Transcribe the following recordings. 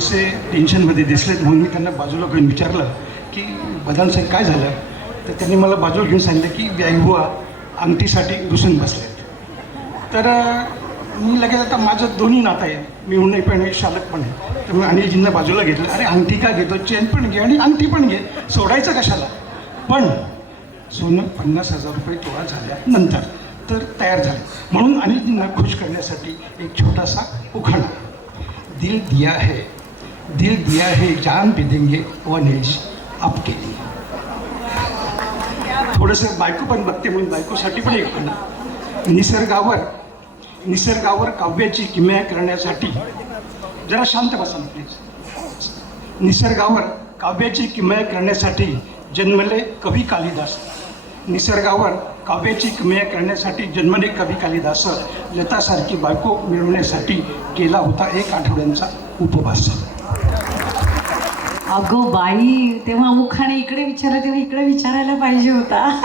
थोडेसे टेन्शनमध्ये दिसलेत, म्हणून मी त्यांना बाजूला घेऊन विचारलं की बदान साहेब काय झालं. तर त्यांनी मला बाजूला घेऊन सांगितलं की व्याईबुवा अंगठीसाठी रुसून बसलेत. तर मी लगेच, आता माझं दोन्ही नातं आहे, मी उन्ही पण आहे शालक पण आहे, तर मी अनिलजींना बाजूला घेतलं. अरे अंगठी का घेतो, चेन पण घे आणि अंगठी पण घे, सोडायचं कशाला. पण सोनं 50,000 रुपये तोळा झाल्यानंतर तर तयार झाले, म्हणून अनिलजींना खुश करण्यासाठी एक छोटासा उखाणा. दिल दिया है जान भी देंगे वो अनिलजी आपके लिए. थोडंसं बायको पण बघते म्हणून बायकोसाठी पण एक उखाणा. निसर्गावर काव्याची किमया करण्यासाठी, जरा शांत बसा प्लीज. निसर्गावर काव्याची किमया करण्यासाठी जन्मले कवी कालिदास. निसर्गावर काव्याची किमया करण्यासाठी जन्मले कवी कालिदास. लतासारखी बायको मिळवण्यासाठी केला होता 1 आठवड्यांचा उपवास. अगो बाई, तेव्हा उखाणे इकडे विचारला तेव्हा इकडे विचारायला पाहिजे होता.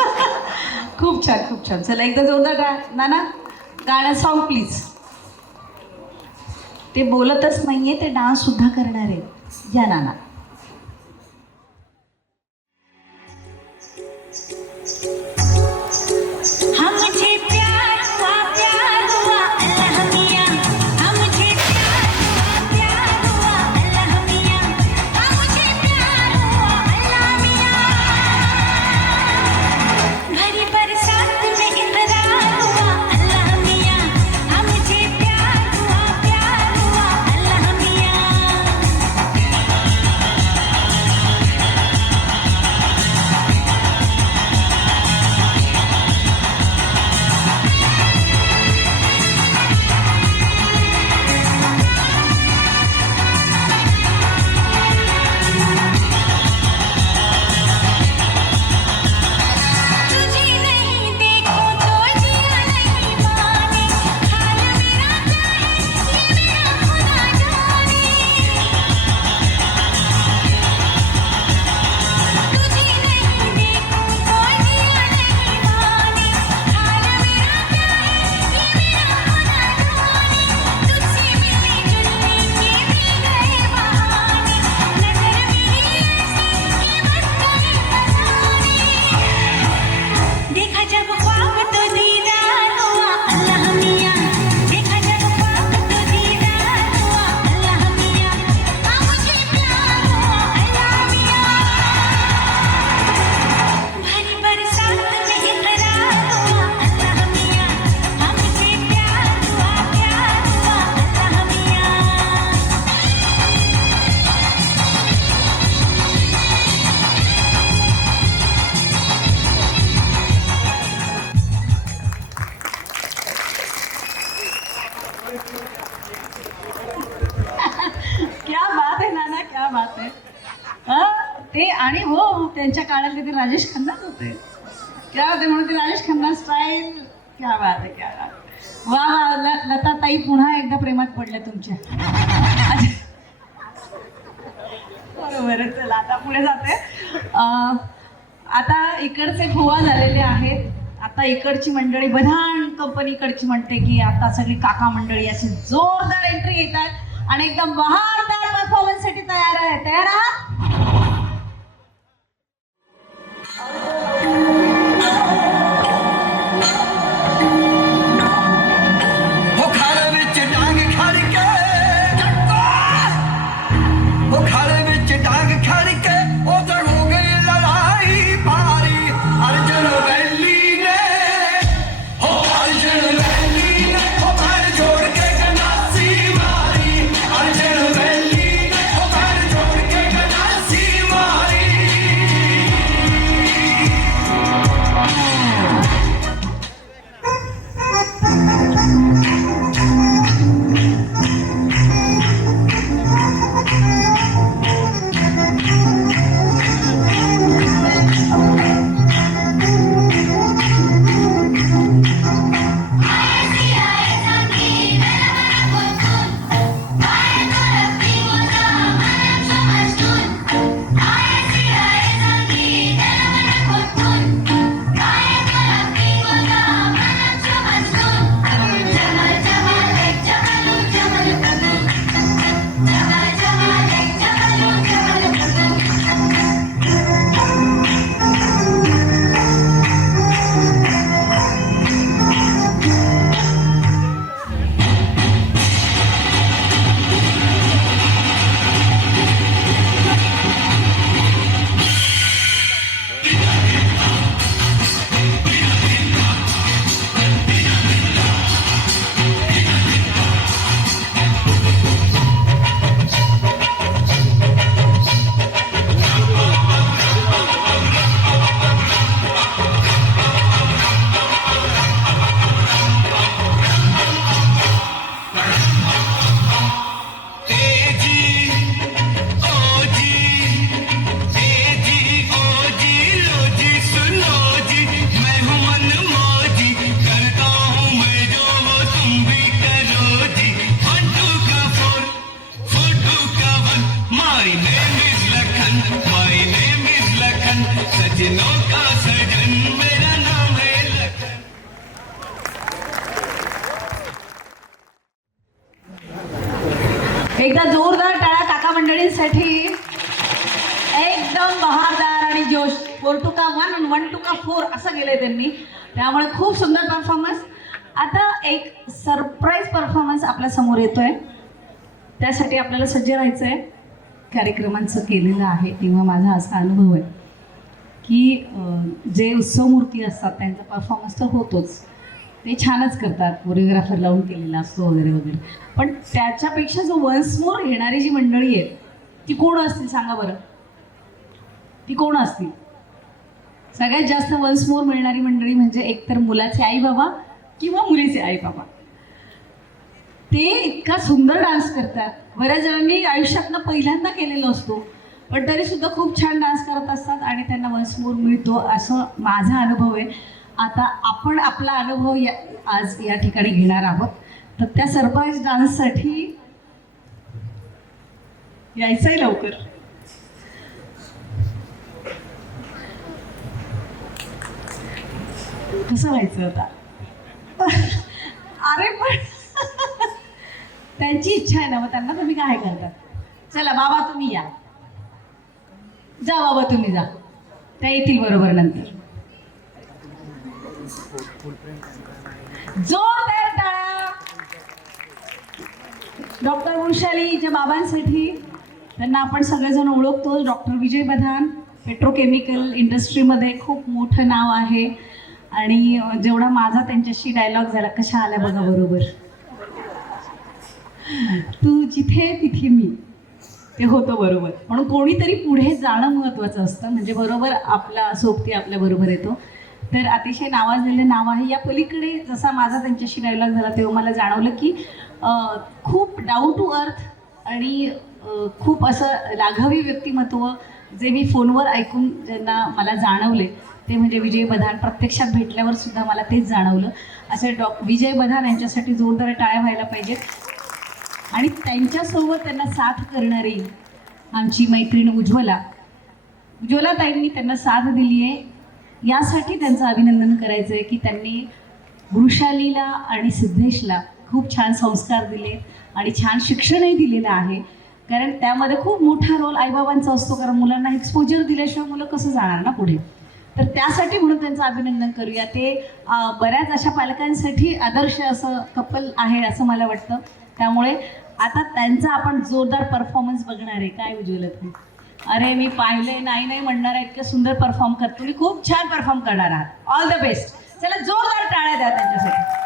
खूप छान, खूप छान. चला एकदा जोरदार नाना गाणं सॉन्ग प्लीज. ते बोलतच नाहीये, ते डान्स सुद्धा करणार आहे. या नाना. क्या बात आहे नाना, क्या बात आहे. ते आणि हो, त्यांच्या काळातले ते राजेश खन्नाच होते. क्या होते म्हणून ते राजेश खन्ना स्टाईल. क्या बात आहे, क्या बात. वा वा. लता ताई पुन्हा एकदा प्रेमात पडल्या तुमच्या. बरोबर. चला आता पुढे जाते. आता इकडचे फुवा झालेले आहेत. आता इकडची मंडळी, बधान कंपनीकडची म्हणते की आता सगळी काका मंडळी अशी जोरदार एंट्री घेतात आणि एकदम बहारदार परफॉर्मन्स साठी तयार आहे. तयार आहात? My name is Lakhan, my name is Lakhan, सजनों का सजन मेरा नाम है लखन. एकदा जोरदार टाळ्या काका मंडळींसाठी. एकदम बहारदार आणि जोश. 4 to 1 आणि 1 to 4 असं गेलंय त्यांनी. त्यामुळे खूप सुंदर परफॉर्मन्स. आता एक सरप्राईज परफॉर्मन्स आपल्या समोर येतोय. त्यासाठी आपल्याला सज्ज राहायचंय. कार्यक्रमांचं केलेलं आहे तेव्हा माझा असा अनुभव आहे की जे उत्सवमूर्ती असतात त्यांचा परफॉर्मन्स तर होतोच, ते छानच करतात, कोरिओग्राफर लावून केलेला असतो वगैरे वगैरे. पण त्याच्यापेक्षा जो वन्स मोर येणारी जी मंडळी आहे ती कोण असतील सांगा बरं? ती कोण असतील? सगळ्यात जास्त वन्स मोर मिळणारी मंडळी म्हणजे एकतर मुलाचे आई बाबा किंवा मुलीचे आई बाबा. ते इतका सुंदर डान्स करतात. बऱ्याच जणांनी आयुष्यातनं पहिल्यांदा केलेला असतो पण तरी सुद्धा खूप छान डान्स करत असतात आणि त्यांना वन्स मोर मिळतो, असं माझा अनुभव आहे. आता आपण आपला अनुभव आज या ठिकाणी घेणार आहोत. तर त्या सरप्राईज डान्ससाठी यायचंय लवकर. कसं व्हायचं आता? अरे पण त्यांची इच्छा आहे ना, मग त्यांना तुम्ही काय करता? चला बाबा तुम्ही या, जा बाबा तुम्ही जा, त्या येतील बरोबर नंतर. जोरदार टाळ्या डॉक्टर वृषालीच्या बाबांसाठी. त्यांना आपण सगळेजण ओळखतो. डॉक्टर विजय बधान पेट्रोकेमिकल इंडस्ट्रीमध्ये खूप मोठं नाव आहे आणि जेवढा माझा त्यांच्याशी डायलॉग झाला, कशा आल्या बघा बरोबर. तू जिथे तिथे मी, ते होतं बरोबर. म्हणून कोणीतरी पुढे जाणं महत्त्वाचं असतं, म्हणजे बरोबर आपला सोबती आपल्या बरोबर येतो. तर अतिशय नावाजलेलं नाव आहे. या पलीकडे जसा माझा त्यांच्याशी डायलॉग झाला तेव्हा मला जाणवलं की खूप डाऊन टू अर्थ आणि खूप असं लाघवी व्यक्तिमत्व जे मी फोनवर ऐकून ज्यांना मला जाणवले ते म्हणजे विजय बधान. प्रत्यक्षात भेटल्यावर सुद्धा मला तेच जाणवलं. असे विजय बधान यांच्यासाठी जोरदार टाळ्या व्हायला पाहिजेत. आणि त्यांच्यासोबत त्यांना साथ करणारी आमची मैत्रीण उज्ज्वला ताईंनी त्यांना साथ दिली आहे. यासाठी त्यांचं अभिनंदन करायचं आहे की त्यांनी वृषालीला आणि सिद्धेशला खूप छान संस्कार दिले आणि छान शिक्षणही दिलेलं आहे. कारण त्यामध्ये खूप मोठा रोल आईबाबांचा असतो, कारण मुलांना एक्सपोजर दिल्याशिवाय मुलं कसं जाणार ना पुढे. तर त्यासाठी म्हणून त्यांचं अभिनंदन करूया. ते बऱ्याच अशा पालकांसाठी आदर्श असं कपल आहे असं मला वाटतं. त्यामुळे आता त्यांचा आपण जोरदार परफॉर्मन्स बघणार आहे. काय उज्ज्वला तुम्ही? अरे मी पाहिले नाही नाही म्हणणार आहे, इतकं सुंदर परफॉर्म करतो. तुम्ही खूप छान परफॉर्म करणार आहात. All the best. चला जोरदार टाळ्या द्या त्यांच्यासाठी.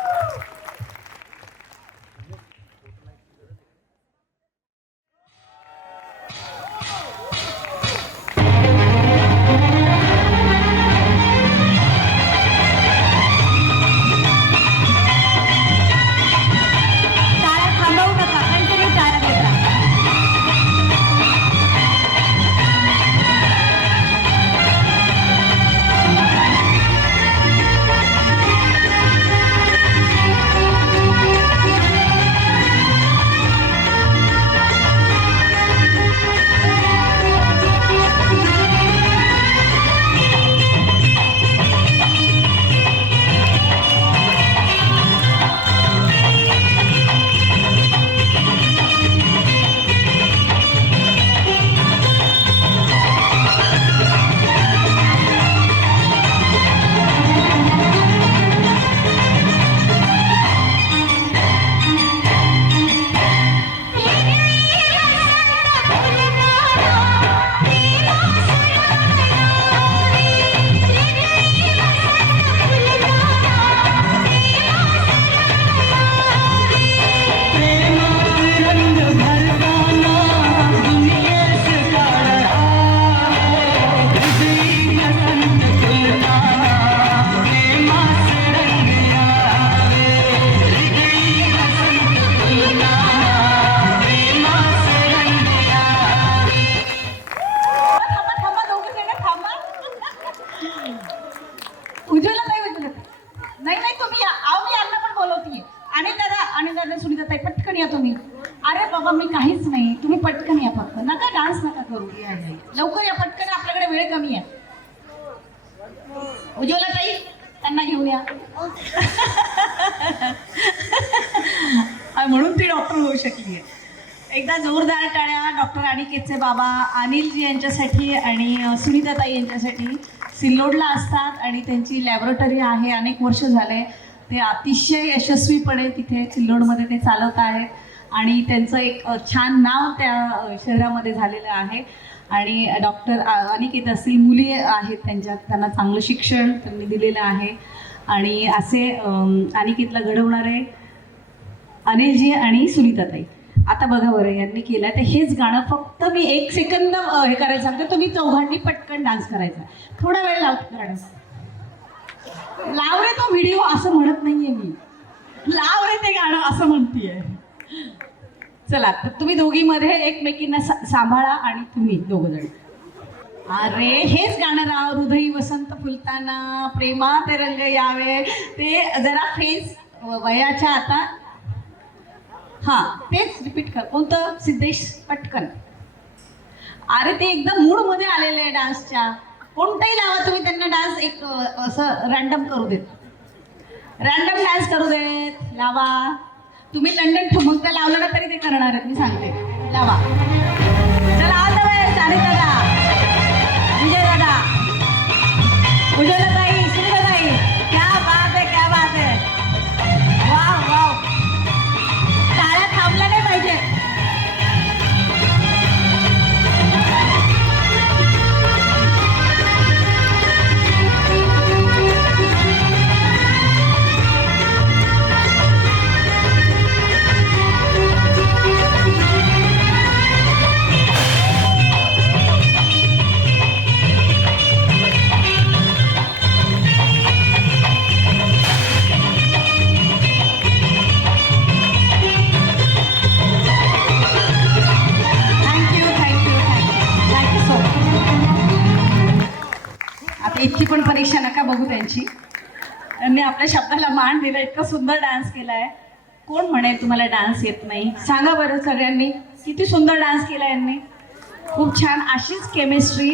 लवकर या, पटकन, आपल्याकडे वेळ कमी आहे. उज्ज्वला ताई, त्यांना घेऊन या. म्हणून ती डॉक्टर होऊ शकली आहे. एकदा जोरदार टाळ्या डॉक्टर अनिकेतचे बाबा अनिलजी यांच्यासाठी आणि सुनीताताई यांच्यासाठी. सिल्लोडला असतात आणि त्यांची लॅबोरेटरी आहे, अनेक वर्ष झाले ते अतिशय यशस्वीपणे तिथे सिल्लोडमध्ये ते चालवत आहेत आणि त्यांचं एक छान नाव त्या शहरामध्ये झालेलं आहे. आणि डॉक्टर अनिकेत असतील, मुली आहेत त्यांच्यात, त्यांना चांगलं शिक्षण त्यांनी दिलेलं आहे. आणि असे अनिकेतला घडवणारे अनिलजी आणि सुनीताताई. आता बघा बरं, यांनी केलं तर हेच गाणं फक्त मी 1 सेकंद हे करायचं सांगते, तुम्ही चौघांनी पटकन डान्स करायचा. थोडा वेळ लावतो गाणं. लाव रे तो व्हिडिओ असं म्हणत नाहीये मी, लाव रे ते गाणं असं म्हणतीये. चला, तर तुम्ही दोघीमध्ये एकमेकींना सांभाळा आणि तुम्ही दोघं जण. अरे हेच गाणं राव, हृदयी वसंत फुलताना प्रेमात रंग यावे, ते जरा फेस वयाच्या आता. हां, तेच रिपीट कर. कोणतं सिद्धेश? पटकन. अरे ते एकदम मूडमध्ये आलेले आहे डान्सच्या. कोणताही लावा तुम्ही त्यांना डान्स, एक असं रॅन्डम करू देत, रॅन्डम डान्स करू देत. लावा तुम्ही. लंडन ठुमकता लावलं ना तरी ते करणार आहेत, मी सांगते. लावा. चला, ऑल द बेस्ट. आणि दादा, विजय दादा, उज्ज्वला ताई, सुनीता ताई, क्या बात है, क्या बात है. वाव वाव, टाळ्या थांबल्या नाही पाहिजे. इतकी पण परीक्षा नका बघू त्यांची. त्यांनी आपल्या शब्दाला मान दिला, इतका सुंदर डान्स केलाय. कोण म्हणेल तुम्हाला डान्स येत नाही? सांगा बरं सगळ्यांनी, किती सुंदर डान्स केला यांनी. खूप छान. अशीच केमिस्ट्री.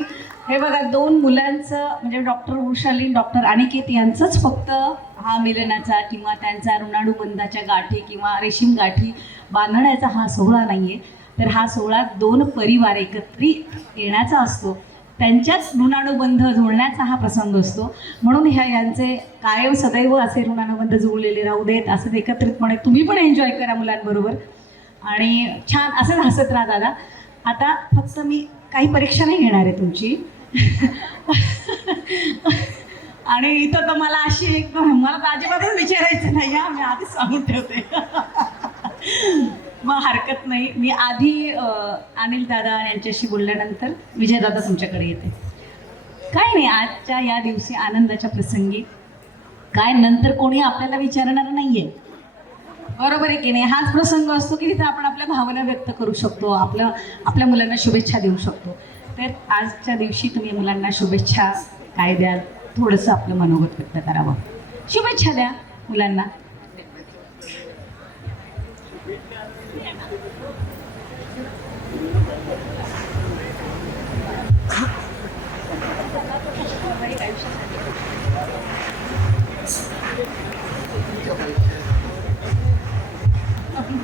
हे बघा, 2 मुलांचं म्हणजे डॉक्टर उषालीन, डॉक्टर अनिकेत यांचंच फक्त हा मिलनाचा किंवा त्यांचा ऋणानुबंधाच्या गाठी किंवा रेशीम गाठी बांधण्याचा हा सोहळा नाही आहे, तर हा सोहळा 2 परिवार एकत्रित येण्याचा असतो, त्यांच्याच ऋणानुबंध जुळण्याचा हा प्रसंग असतो. म्हणून यांचे कायम सदैव असे ऋणानुबंध जुळलेले राहू देत. असं एकत्रितपणे तुम्ही पण एन्जॉय करा मुलांबरोबर आणि छान असंच हसत राहा दादा. आता फक्त मी काही परीक्षा नाही घेणार आहे तुमची. आणि इथं तर मला अशी एक, मला तर अजिबातच विचारायचं नाही हा, मी आधीच सांगून ठेवते. मग हरकत नाही. मी आधी अनिल दादा यांच्याशी बोलल्यानंतर विजय दादा तुमच्याकडे येते. काय नाही, आजच्या या दिवशी आनंदाच्या प्रसंगी काय नंतर कोणी आपल्याला विचारणार नाहीये, बरोबर आहे की नाही? हाच प्रसंग असतो की तिथे आपण आपल्या भावना व्यक्त करू शकतो, आपल्या मुलांना शुभेच्छा देऊ शकतो. तर आजच्या दिवशी तुम्ही मुलांना शुभेच्छा काय द्याल? थोडंसं आपलं मनोगत व्यक्त करावं. शुभेच्छा द्या मुलांना.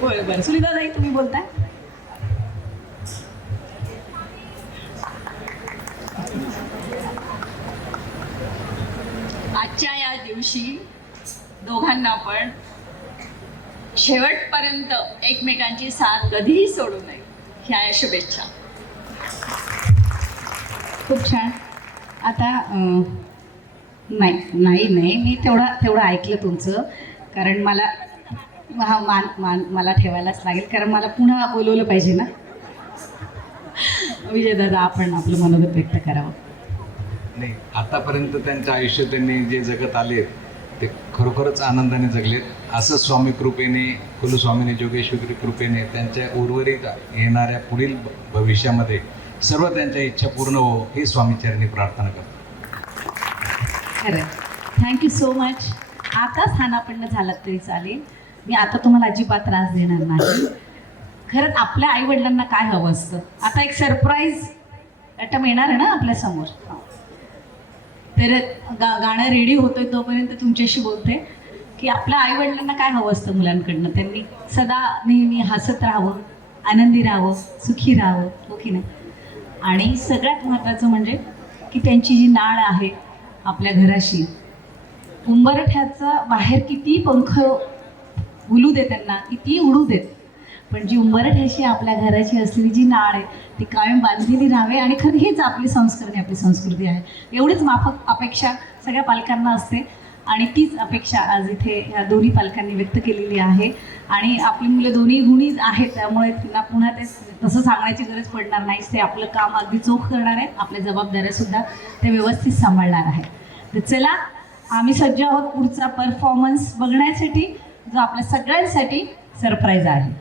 बरं बरं, सुनीता ताई तुम्ही बोलताय. आजच्या या दिवशी दोघांना पण शेवटपर्यंत एकमेकांची साथ कधीही सोडू नये, ह्या शुभेच्छा. खूप छान. आता नाही मी तेवढं ऐकलं तुमचं, कारण मला हा मला ठेवायलाच लागेल, कारण मला पुन्हा बोलवलं पाहिजे ना. विजय दादा, आपण आपलं मनोगत व्यक्त करावं. नाही, आतापर्यंत त्यांचं आयुष्य त्यांनी जे जगत आले ते खरोखरच आनंदाने जगलेत. असं स्वामी कृपेने, कुलस्वामीने, जोगेश्वरी कृपेने त्यांच्या उर्वरित येणाऱ्या पुढील भविष्यामध्ये सर्व त्यांच्या इच्छा पूर्ण हो, ही स्वामीचरणी प्रार्थना करतो. खरं, थँक्यू सो मच. आता स्थानापन्न झालात तरी चालेल, मी आता तुम्हाला अजिबात त्रास देणार नाही. खरंच आपल्या आईवडिलांना काय हवं असतं? आता एक सरप्राईज ॲटम येणार आहे ना आपल्यासमोर. तर गाणं रेडी होतोय तोपर्यंत तुमच्याशी बोलते की आपल्या आईवडिलांना काय हवं असतं मुलांकडनं. त्यांनी सदा नेहमी हसत राहावं, आनंदी राहावं, सुखी राहावं, हो की नाही. आणि सगळ्यात महत्त्वाचं म्हणजे की त्यांची जी नाळ आहे आपल्या घराशी, उंबरठ्याचा बाहेर किती पंख उलू दे त्यांना, किती उडू देत, पण जी उंबरठ्याशी आपल्या घराची असलेली जी नाळ आहे ती कायम बांधलेली राहावे. आणि खरं हीच आपली संस्कृती, आपली संस्कृती आहे. एवढीच माफक अपेक्षा सगळ्या पालकांना असते आणि तीच अपेक्षा आज इथे ह्या दोन्ही पालकांनी व्यक्त केलेली आहे. आणि आपली मुलं दोन्ही गुणी आहेत, त्यामुळे त्यांना पुन्हा ते तसं सांगण्याची गरज पडणार नाही. ते आपलं काम अगदी चोख करणार आहेत, आपल्या जबाबदाऱ्यासुद्धा ते व्यवस्थित सांभाळणार आहेत. तर चला, आम्ही सज्ज आहोत पुढचा परफॉर्मन्स बघण्यासाठी, जो आपल्या सगळ्यांसाठी सरप्राईज आहे.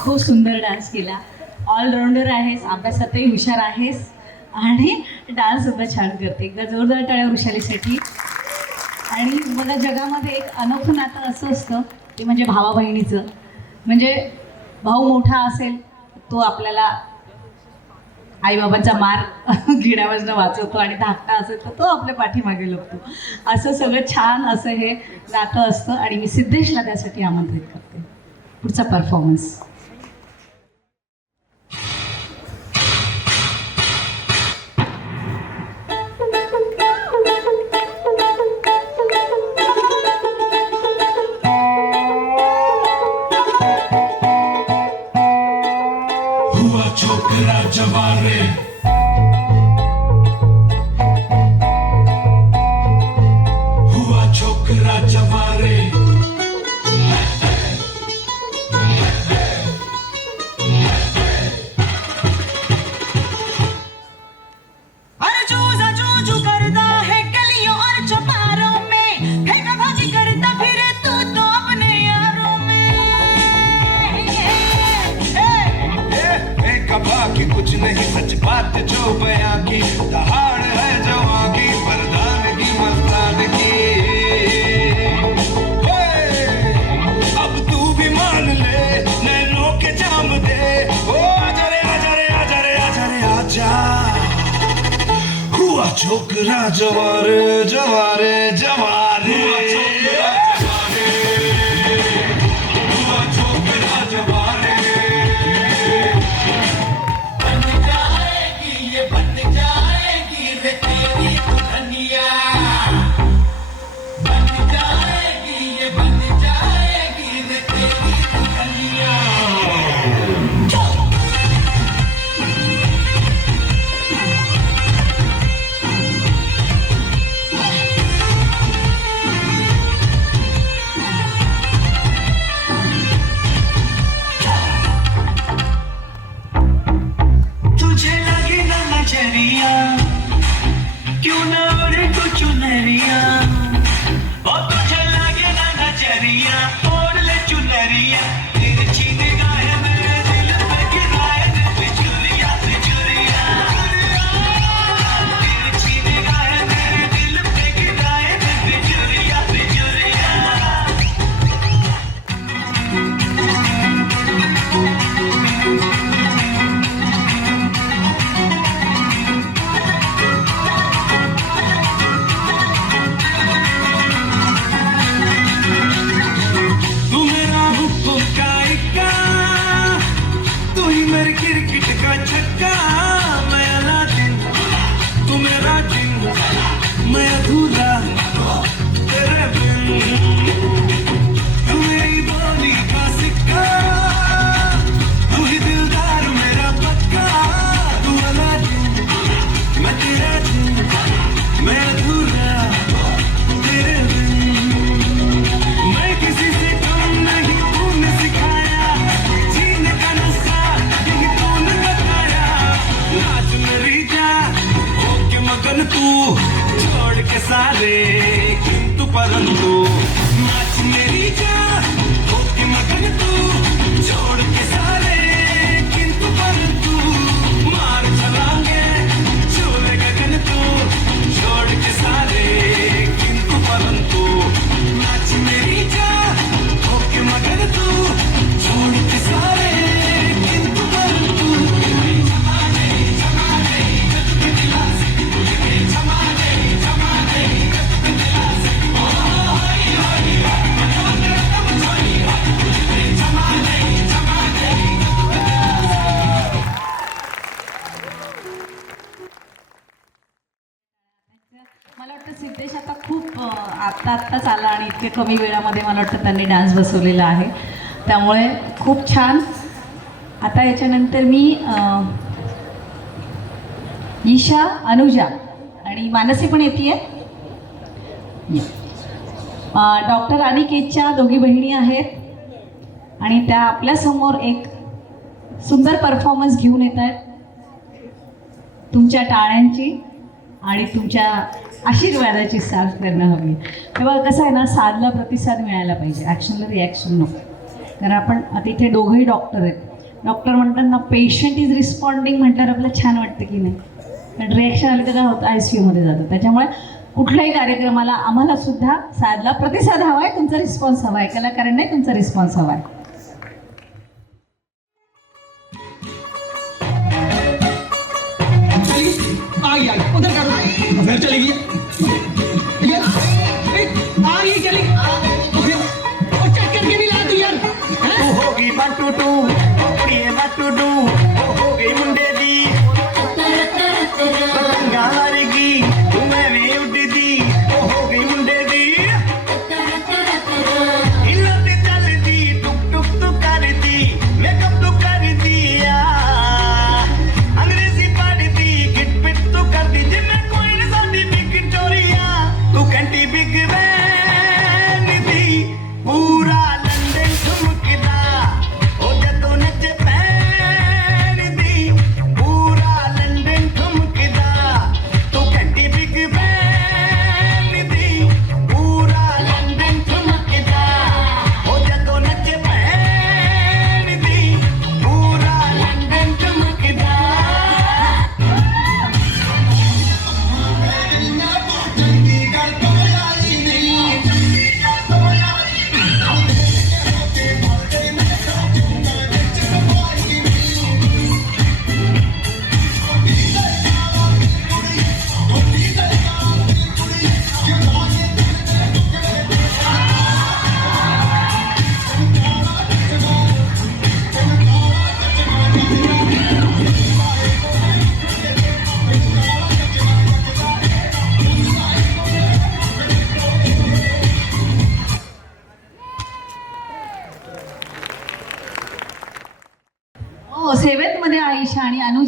खूप सुंदर डान्स केला. ऑलराऊंडर आहेस, अभ्यासातही हुशार आहेस आणि डान्ससुद्धा छान करते. एकदा जोरदार टाळ्या वृषालीसाठी. आणि बघा, जगामध्ये एक अनोखं नातं असं असतं ते म्हणजे भावा बहिणीचं. म्हणजे भाऊ मोठा असेल तो आपल्याला आईबाबांचा मार घेण्यापासून वाचवतो आणि धाकटा असेल तर तो आपल्या पाठीमागे लागतो. असं सगळं छान असं हे नातं असतं आणि मी सिद्धेशला त्यासाठी आमंत्रित करते. पुढचा परफॉर्मन्स. चौपया की दहाड़ है जवां की परदान की मस्तान की अब तू भी मान ले नैनों के जाम दे ओ आजा रे आजा रे आजा रे आजा रे आजा हुआ छोकरा जवारे जवारे जवारे हुआ छोकरा जवारे बन जाएगी ये बन जाएगी रे तेरी दुल्हनिया बन जाएगी ये बन जाएगी रे तेरी दुल्हनिया तुझे लगी ना नजरिया क्यों ना उड़े तू चुनरिया ओ तुझे लगे ना नजरिया ओढ़ ले चुनरिया तेरे छीने गाए मेरे दिल पे गिराए रे बिजुरिया बिजुरिया तेरे छीने गाए मेरे दिल पे गिराए रे बिजुरिया बिजुरिया तू मेरा हुक्म का इक्का तू ही मेरे क्रिकेट का छक्का मैं अलादीन तू मेरा जिन मैं अधूरा तेरे बिन तू मेरी बोली का सिक्का तू ही दिलदार मेरा पक्का तू अलादीन मैं तेरा जिन मैं अधूरा तेरे बिन मैं किसी से कम नहीं तूने सिखाया जीने का नशा यही तूने बताया नाच मेरी जा होके मगन तू छोड़ के सारे किंतु परंतु नाच मेरी जा होके मगन तू छोड़ के सारे किंतु परंतु मार चलांगे छोले गगन तू छोड़ के सारे किंतु परंतु नाच मेरी जा होके मगन तू छोड़ के सारे किंतु परंतु मला वाटतं सिद्धेश आता खूप आत्ताच आला आणि इतक्या कमी वेळामध्ये मला वाटतं त्यांनी डान्स बसवलेला आहे त्यामुळे खूप छान. आता याच्यानंतर मी ईशा अनुजा आणि मानसी पण येते. डॉक्टर अनिकेतच्या दोघी बहिणी आहेत आणि त्या आपल्यासमोर एक सुंदर परफॉर्मन्स घेऊन येत आहेत तुमच्या टाळ्यांची आणि तुमच्या आशीर्वादाची साथ करणं हवी. तेव्हा कसं आहे ना, साधला प्रतिसाद मिळायला पाहिजे, ॲक्शनला रिॲक्शन नको. कारण आपण आता इथे दोघंही डॉक्टर आहेत. डॉक्टर म्हणतात ना, पेशंट इज रिस्पॉन्डिंग म्हटल्यावर आपल्याला छान वाटतं की नाही. कारण रिॲक्शन आली तर काय होतं, ICUमध्ये जातं. त्याच्यामुळे कुठल्याही कार्यक्रमाला आम्हाला सुद्धा साधला प्रतिसाद हवा आहे, तुमचा रिस्पॉन्स हवा आहे. कलाकारांना नाही, तुमचा रिस्पॉन्स हवा आहे. उधर करो, घर चली गई यार, आ रही है चली और चेक करके नहीं ला तू यार. होगी बटूटू कुड़िए बटूटू हो गई मुंडे दी पतंगा मारेगी तुम्हें भी उड़ी दी हो गई मुंडे दी हिलती चलती टुक टुक टुक करती मेकअप तो कर दिया अंग्रेजी पढ़ती किट पिट तो कर दी जिम्मे कोई न साडी भी किटोरिया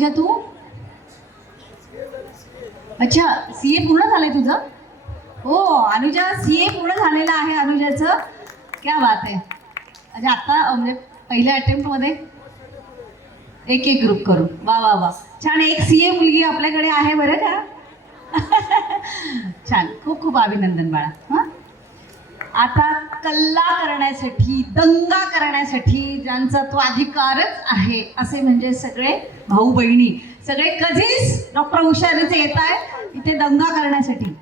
अनुजा तू? अच्छा, CA पूर्ण झालंय तुझं? हो अनुजा, CA पूर्ण झालेलं आहे अनुजाचं. क्या बात आहे. म्हणजे आता म्हणजे पहिल्या अटेम्प्टमध्ये एक ग्रुप करू. वा वा वा, छान. एक CA मुलगी आपल्याकडे आहे बरं का. छान, खूप खूप अभिनंदन बाळा. हां, आता कल्ला करण्यासाठी, दंगा करण्यासाठी ज्यांचा तो अधिकारच आहे असे म्हणजे सगळे भाऊ बहिणी, सगळे कधीच डॉक्टर उषारीचे येत आहे इथे दंगा करण्यासाठी.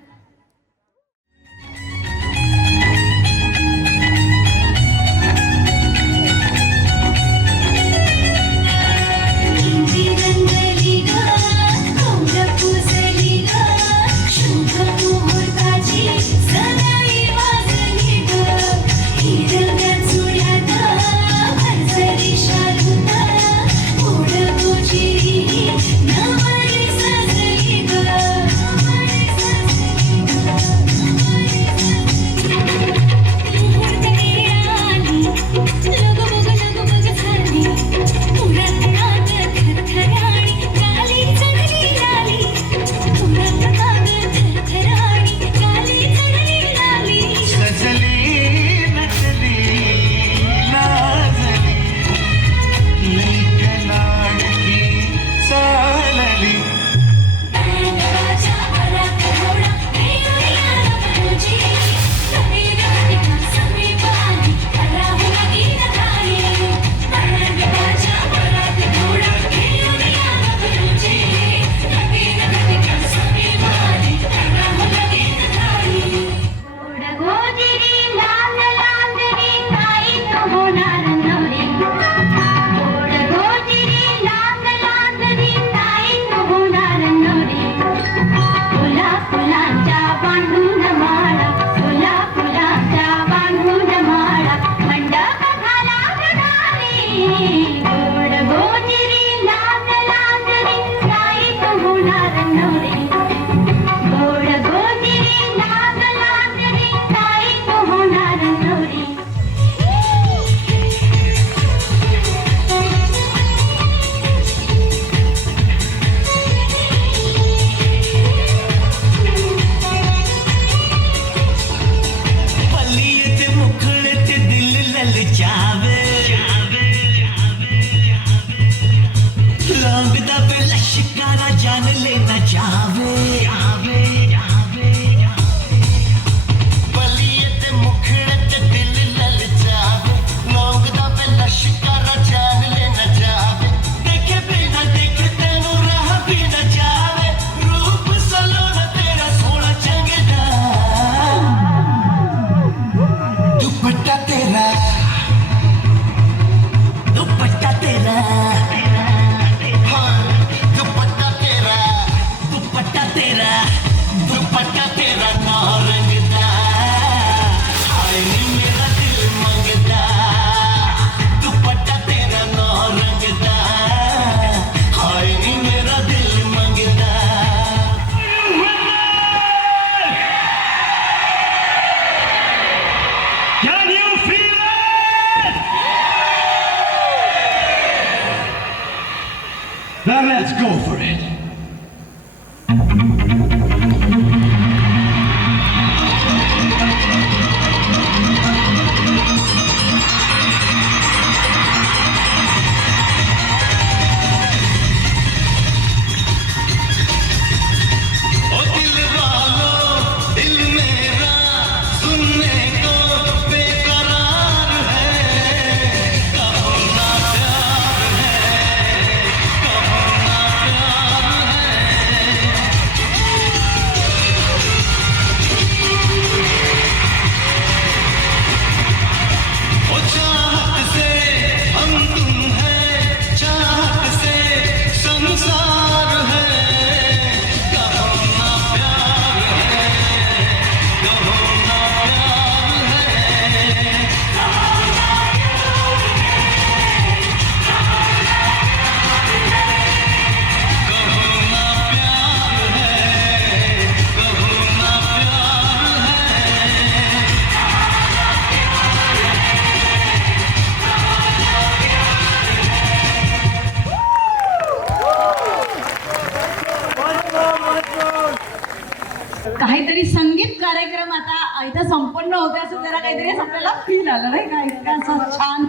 काहीतरी संगीत कार्यक्रम आता इथं संपन्न होते असं जरा काहीतरी असं आपल्याला फील आलं नाही का? इतकं असं छान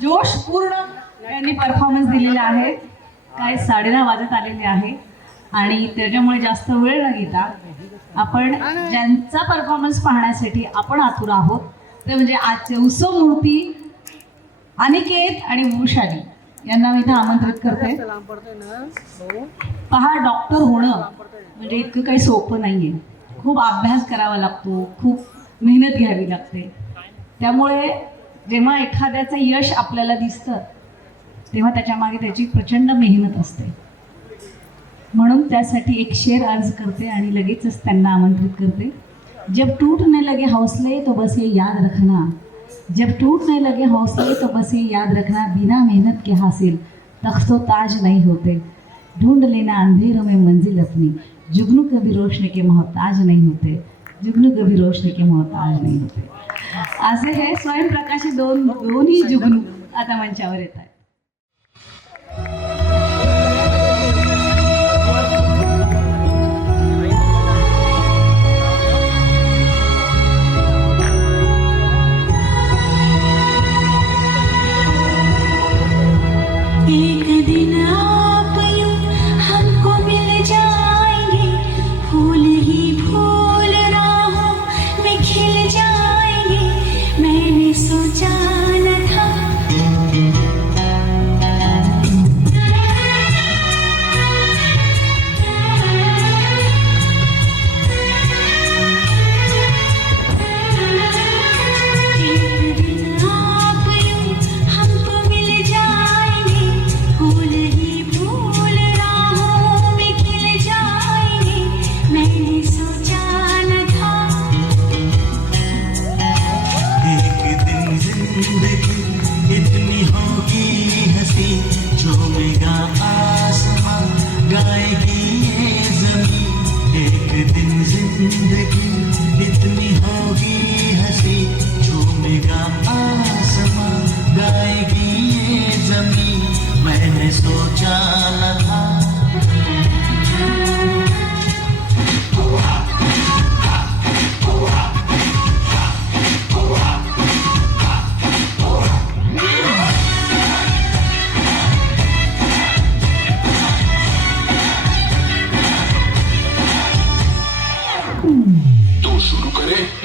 जोशपूर्ण त्यांनी परफॉर्मन्स दिलेला आहे. काय 9:30 वाजत आलेले आहे आणि त्याच्यामुळे जास्त वेळ न घेता आपण ज्यांचा परफॉर्मन्स पाहण्यासाठी आपण आतुर आहोत ते म्हणजे आजचे उत्सव मूर्ती अनिकेत आणि वृषाली यांना मी इथं आमंत्रित करते. पहा, डॉक्टर होणं म्हणजे इतकं काही सोपं नाही आहे. खूप अभ्यास करावा लागतो, खूप मेहनत घ्यावी लागते. त्यामुळे जेव्हा एखाद्याचं यश आपल्याला दिसतं तेव्हा त्याच्यामागे त्याची प्रचंड मेहनत असते. म्हणून त्यासाठी एक शेर अर्ज करते आणि लगेचच त्यांना आमंत्रित करते. जब टूटने लगे हौसले तो बस ये याद रखना, जब टूटने लगे हौसले तो बस ये याद रखना, बिना मेहनत के हासिल तख्तो ताज नहीं होते, ढूंढ लेना अंधेरों में मंजिल अपनी, जुगनू कभी रोशनी के मोहताज नहीं होते, जुगनू कभी रोशनी के मोहताज नहीं होते. असे हे स्वयंप्रकाशी दोन्ही जुगनू आता मंचावर येत आहेत. एक दिन आप यूं हमको मिल जाएंगे, फूल ही फूल राहों में खिल जाएंगे, मैंने सोचा न था इतनी होगी हंसी, झूमेगा आसमां, गाएगी ये ज़मीं. एक दिन जिंदगी इतनी होगी हंसी, झूमेगा आसमां, गाएगी ये ज़मीं, मैंने सोचा न था.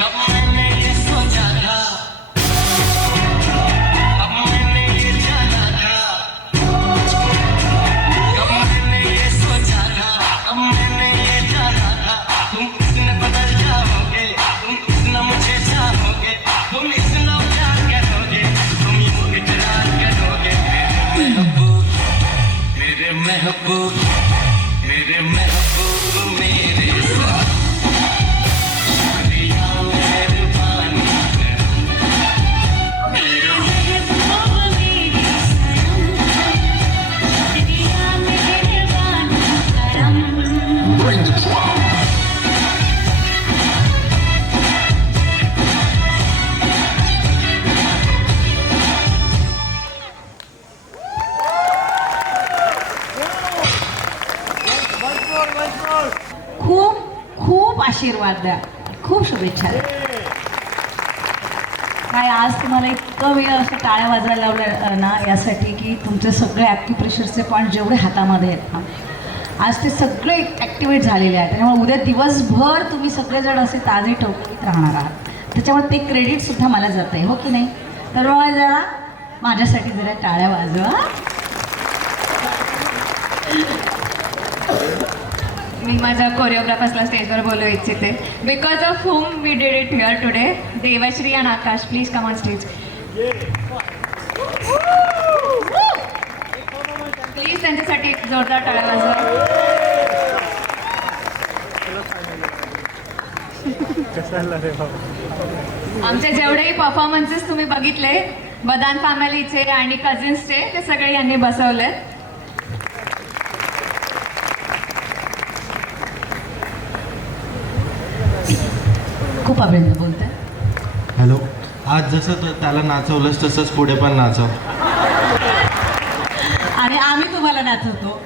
अब मैंने ये सोचा था, अब मैंने ये जाना था, अब मैंने ये सोचा था, अब मैंने ये जाना था. तुम इतने बदल जाओगे, तुम इतना मुझे चाहोगे, तुम इतना प्यार करोगे, तुम यूं इकरार करोगे. मेरे महबूब, मेरे महबूब, मेरे साथ खूप खूप आशीर्वाद द्या, खूप शुभेच्छा द्या. काय आज तुम्हाला इतकं वेळ असं टाळ्या वाजवायला लावलं ना यासाठी की तुमचे सगळे ॲक्युप्रेशरचे पॉईंट जेवढे हातामध्ये आहेत ना आज ते सगळे ॲक्टिवेट झालेले आहेत. त्यामुळे उद्या दिवसभर तुम्ही सगळेजण असे ताजे टवटवीत राहणार आहात. त्याच्यामुळे ते क्रेडिटसुद्धा मला जातं आहे, हो की नाही? तर मग जरा माझ्यासाठी जरा टाळ्या वाजवा. मी माझ्या कोरिओग्राफर्सला स्टेजवर बोलू इच्छिते. Because of whom we did it here today. Devashree and Akash, please come on stage. Please त्यांच्यासाठी एक जोरदार टाळ्या वाजवा. आमचे जेवढेही परफॉर्मन्सेस तुम्ही बघितले बदान फॅमिलीचे आणि कझिन्सचे ते सगळे यांनी बसवले. खूप अभिनंदन बोलते. हॅलो, आज जसं त्याला नाचवलंस तसंच पुढे पण नाचव आणि आम्ही तुम्हाला नाचवतो.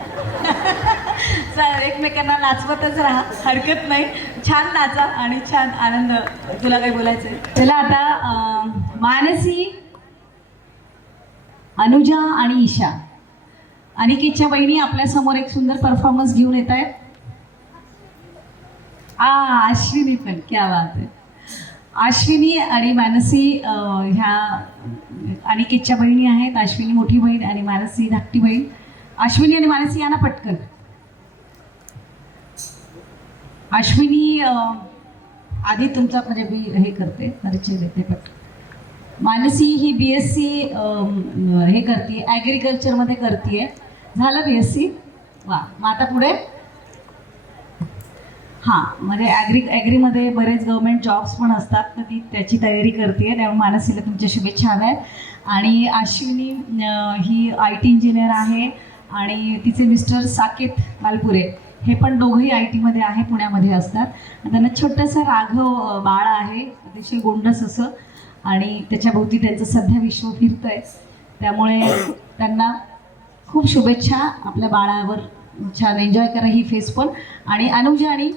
एकमेकांना नाचवतच राहा, हरकत नाही. छान नाचा आणि छान आनंद. तुला काय बोलायचं आहे? चला आता मानसी, अनुजा आणि ईशा अनिकेतच्या बहिणी आपल्या समोर एक सुंदर परफॉर्मन्स घेऊन येत आहेत. अश्विनी पण, क्या बात आहे. अश्विनी आणि मानसी ह्या अनिकेतच्या बहिणी आहेत. अश्विनी मोठी बहीण आणि मानसी धाकटी बहीण. अश्विनी आणि मानसी या ना पटकन. अश्विनी आधी तुमचा म्हणजे मी हे करते, परिचय देते पटकन. मानसी ही BSc हे करते, ॲग्रिकल्चरमध्ये करते. झालं BSc? वा. मग आता पुढे हां, म्हणजे ॲग्रीमध्ये बरेच गव्हर्मेंट जॉब्स पण असतात, तर ती त्याची तयारी करते. त्यामुळे मानसीला तुमच्या शुभेच्छा आहेत. आणि अश्विनी ही IT इंजिनियर आहे आणि तिचे मिस्टर साकेत मालपुरे हे पण दोघंही IT मध्ये आहे, पुण्यामध्ये असतात. त्यांना छोटंसं राघव बाळ आहे, अतिशय गोंडस असं, आणि त्याच्याभोवती त्यांचं सध्या विश्व फिरतं आहे. त्यामुळे त्यांना खूप शुभेच्छा. आपल्या बाळावर छान एन्जॉय करा ही फेस पण. आणि अनुजा आणि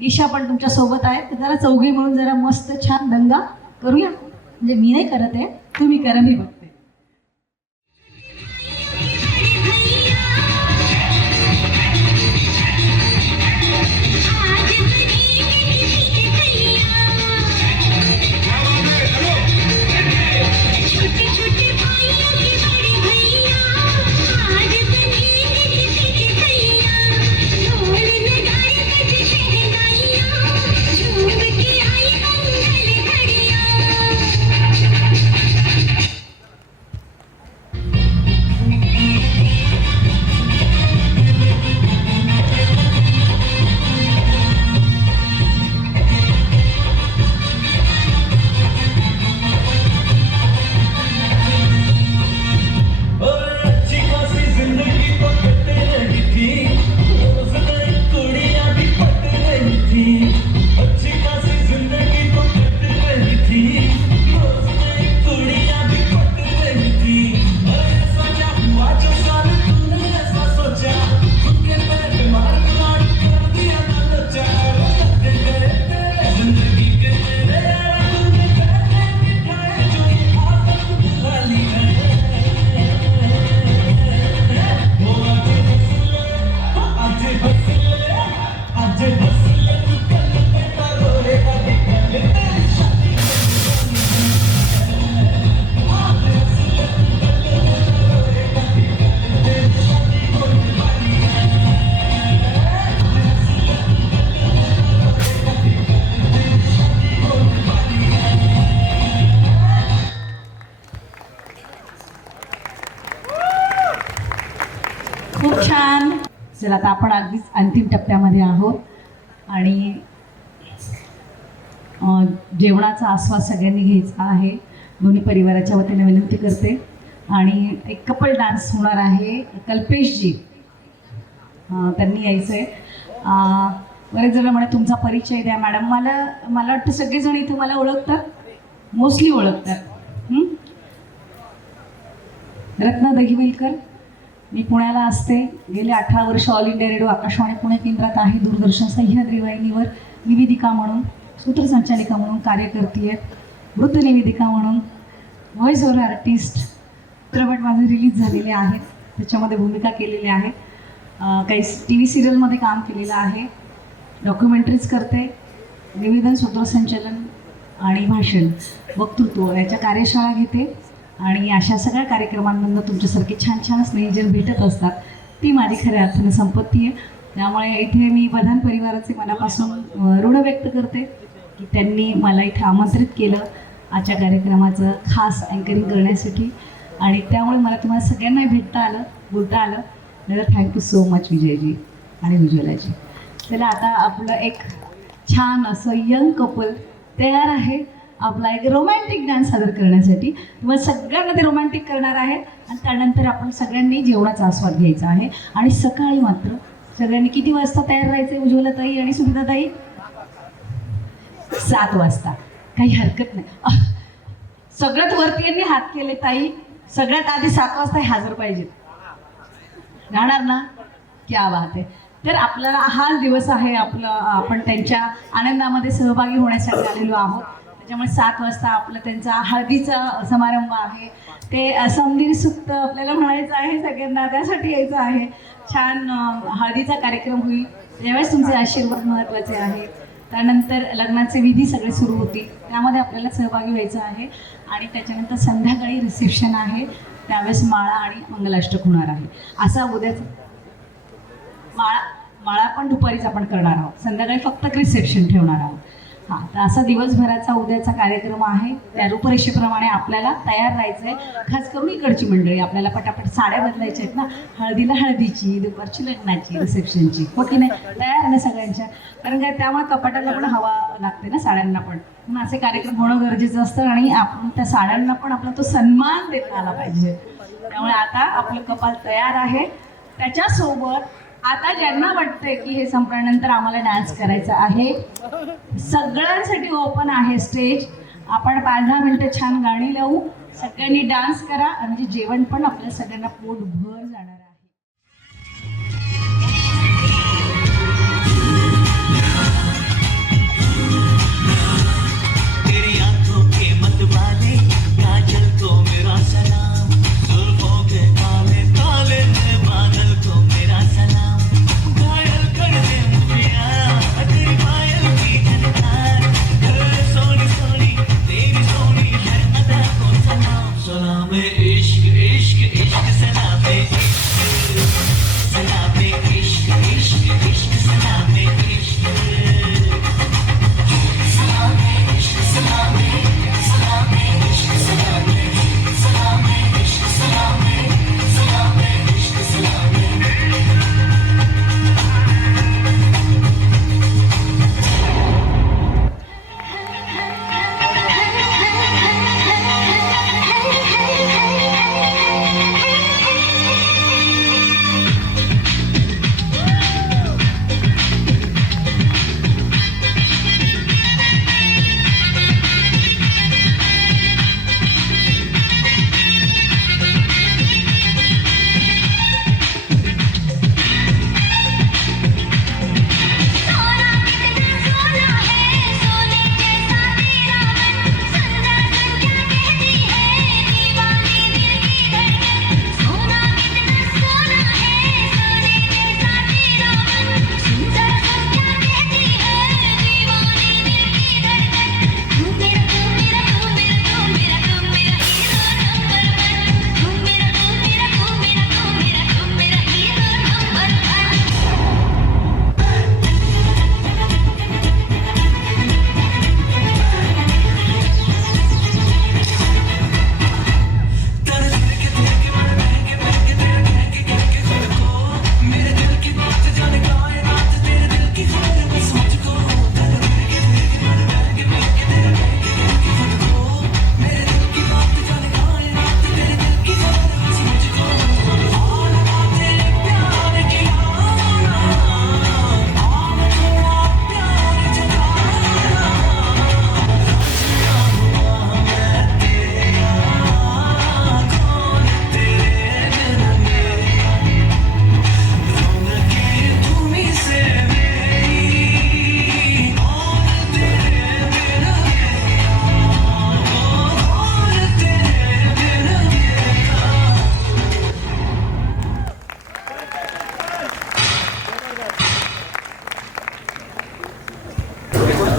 ईशा पण तुमच्यासोबत आहे, तर जरा चौघी म्हणून जरा मस्त छान दंगा करूया. म्हणजे मी नाही करत आहे, तुम्ही करा, मी बघते. खूप छान. चला आता आपण अगदीच अंतिम टप्प्यामध्ये आहोत आणि जेवणाचा आस्वाद सगळ्यांनी घ्यायचा आहे. दोन्ही परिवाराच्या वतीने विनंती करते. आणि एक कपल डान्स होणार आहे. कल्पेशजी त्यांनी यायचं आहे. बरेच जण म्हणा तुमचा परिचय द्या मॅडम. मला वाटतं सगळेजण इथे मला ओळखतात, मोस्टली ओळखतात. रत्ना दहिवेलकर. मी पुण्याला असते. गेले 18 वर्ष all India radio Akashvani Pune केंद्रात आहे. दूरदर्शन सह्याद्री वाहिनीवर निवेदिका म्हणून, सूत्रसंचालिका म्हणून कार्य करते आहे. वृत्त निवेदिका म्हणून, व्हॉइस ओव्हर आर्टिस्ट. चित्रपट माझे रिलीज झालेले आहेत, त्याच्यामध्ये भूमिका केलेल्या आहेत. काही TV सिरियलमध्ये काम केलेलं आहे. डॉक्युमेंटरीज करते. निवेदन, सूत्रसंचालन आणि भाषण, वक्तृत्व याच्या कार्यशाळा घेते. आणि अशा सगळ्या कार्यक्रमांमधून तुमच्यासारखे छान छान स्नेहीजन भेटत असतात. ती माझी खऱ्या अर्थाने संपत्ती आहे. त्यामुळे इथे मी बधान परिवाराचे मनापासून ऋण व्यक्त करते की त्यांनी मला इथे आमंत्रित केलं आजच्या कार्यक्रमाचं खास अँकरिंग करण्यासाठी. आणि त्यामुळे मला तुम्हाला सगळ्यांना भेटता आलं, बोलता आलं. तर थँक्यू सो मच विजयजी आणि उज्ज्वलाजी. चला आता आपलं एक छान असं यंग कपल तयार आहे आपला एक रोमॅन्टिक डान्स सादर करण्यासाठी. तुम्हाला सगळ्यांना ते रोमॅन्टिक करणार आहेत. आणि त्यानंतर आपण सगळ्यांनी जेवणाचा आस्वाद घ्यायचा आहे. आणि सकाळी मात्र सगळ्यांनी किती वाजता तयार राहायचं आहे उज्ज्वलाताई आणि सुनीताताई? 7 वाजता. काही हरकत नाही. सगळ्यात वरती यांनी हात केले ताई. सगळ्यात आधी 7 वाजता हजर पाहिजे. राहणार ना? क्या बात आहे. तर आपल्याला हाच दिवस आहे आपण त्यांच्या आनंदामध्ये सहभागी होण्यासाठी आलेलो आहोत. त्याच्यामुळे 7 वाजता आपलं त्यांचा हळदीचा समारंभ आहे. ते समदिरी सुक्त आपल्याला म्हणायचं आहे सगळ्यांना, त्यासाठी यायचं आहे. छान हळदीचा कार्यक्रम होईल, त्यावेळेस तुमचे आशीर्वाद महत्त्वाचे आहे. त्यानंतर लग्नाचे विधी सगळे सुरू होतील, त्यामध्ये आपल्याला सहभागी व्हायचं आहे. आणि त्याच्यानंतर संध्याकाळी रिसेप्शन आहे, त्यावेळेस माळा आणि मंगलाष्टक होणार आहे. असा उद्याच माळा पण दुपारीच आपण करणार आहोत, संध्याकाळी फक्त रिसेप्शन ठेवणार आहोत. हां, तर असा दिवसभराचा उद्याचा कार्यक्रम आहे. त्या रूपरेषेप्रमाणे आपल्याला तयार राहायचं आहे. खास करून इकडची मंडळी आपल्याला पटापट साड्या बदलायच्या आहेत ना, हळदीला हळदीची, दुपारची लग्नाची, रिसेप्शनची, हो की नाही? तयार आहे ना सगळ्यांच्या? कारण काय, त्यामुळे कपाटाला पण हवा लागते ना साड्यांना पण. म्हणून असे कार्यक्रम होणं गरजेचं असतं आणि आपण त्या साड्यांना पण आपला तो सन्मान देता आला पाहिजे. त्यामुळे आता आपलं कपाल तयार आहे. त्याच्यासोबत आता ज्यांना वाटतंय की हे संपल्यानंतर आम्हाला डान्स करायचा आहे, सगळ्यांसाठी ओपन आहे स्टेज. आपण 5-10 मिनिटं छान गाणी लावू, सगळ्यांनी डान्स करा, म्हणजे जेवण पण आपल्या सगळ्यांना पोटभर जाणार आहे. तेरी आंखों के मतवाले काजल को मेरा सलाम, जुल्फों के काले काले बादल को मेरा सलाम, घायल कर दे मुझे यार तेरी पायल की झनकार, सोनी सोनी तेरी सोनी हर अदा को सलाम, सलाम इश्क इश्क इश्क सलाम इश्क, सलाम इश्क इश्क इश्क सलाम इश्क, सलाम इश्क सलाम सलाम इश्क सलाम सलाम इश्क सलाम सलाम इश्क सलाम.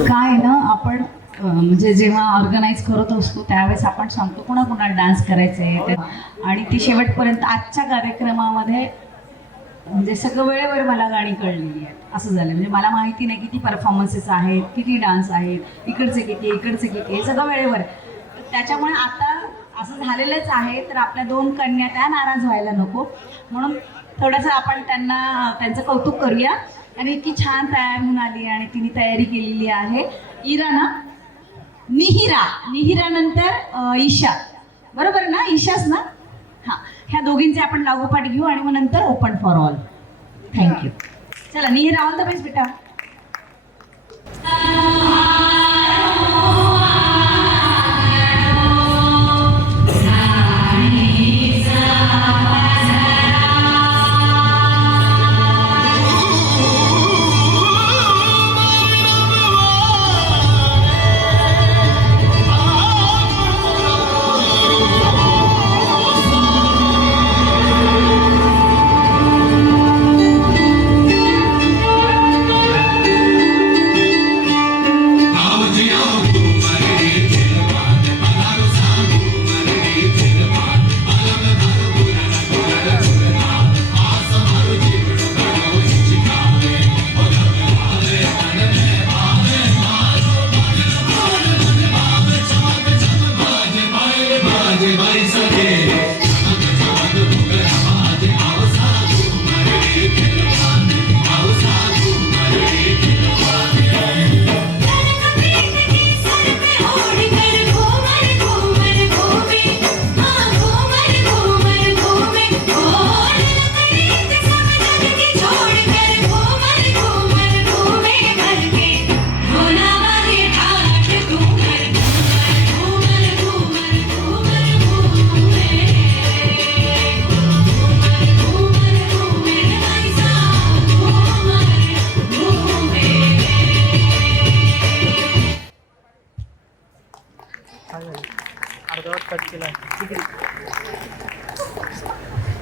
काय ना, आपण म्हणजे जेव्हा ऑर्गनाईज करत असतो त्यावेळेस आपण सांगतो कोणाकोणाला डान्स करायचं आहे, आणि ती शेवटपर्यंत आजच्या कार्यक्रमामध्ये म्हणजे सगळं वेळेवर मला गाणी कळलेली आहेत. असं झालं, म्हणजे मला माहिती नाही किती परफॉर्मन्सेस आहेत, किती डान्स आहेत, इकडचे किती हे सगळं वेळेवर. त्याच्यामुळे आता असं झालेलंच आहे, तर आपल्या 2 कन्या त्या नाराज व्हायला नको, म्हणून थोडंसं आपण त्यांचं कौतुक करूया. आणि इतकी छान तयार होऊन आली आणि तिने तयारी केलेली आहे. इरा ना, निहिरा नंतर ईशा, बरोबर ना? ईशाच ना? हां, ह्या दोघींचे आपण लागोपाठ घेऊ आणि मग नंतर ओपन फॉर ऑल. थँक्यू. चला निहिरा, ऑल द बेस्ट बेटा.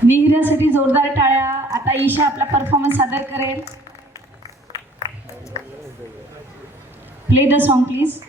निहिऱ्यासाठी जोरदार टाळ्या. आता ईशा आपला परफॉर्मन्स सादर करेल. Play the song please.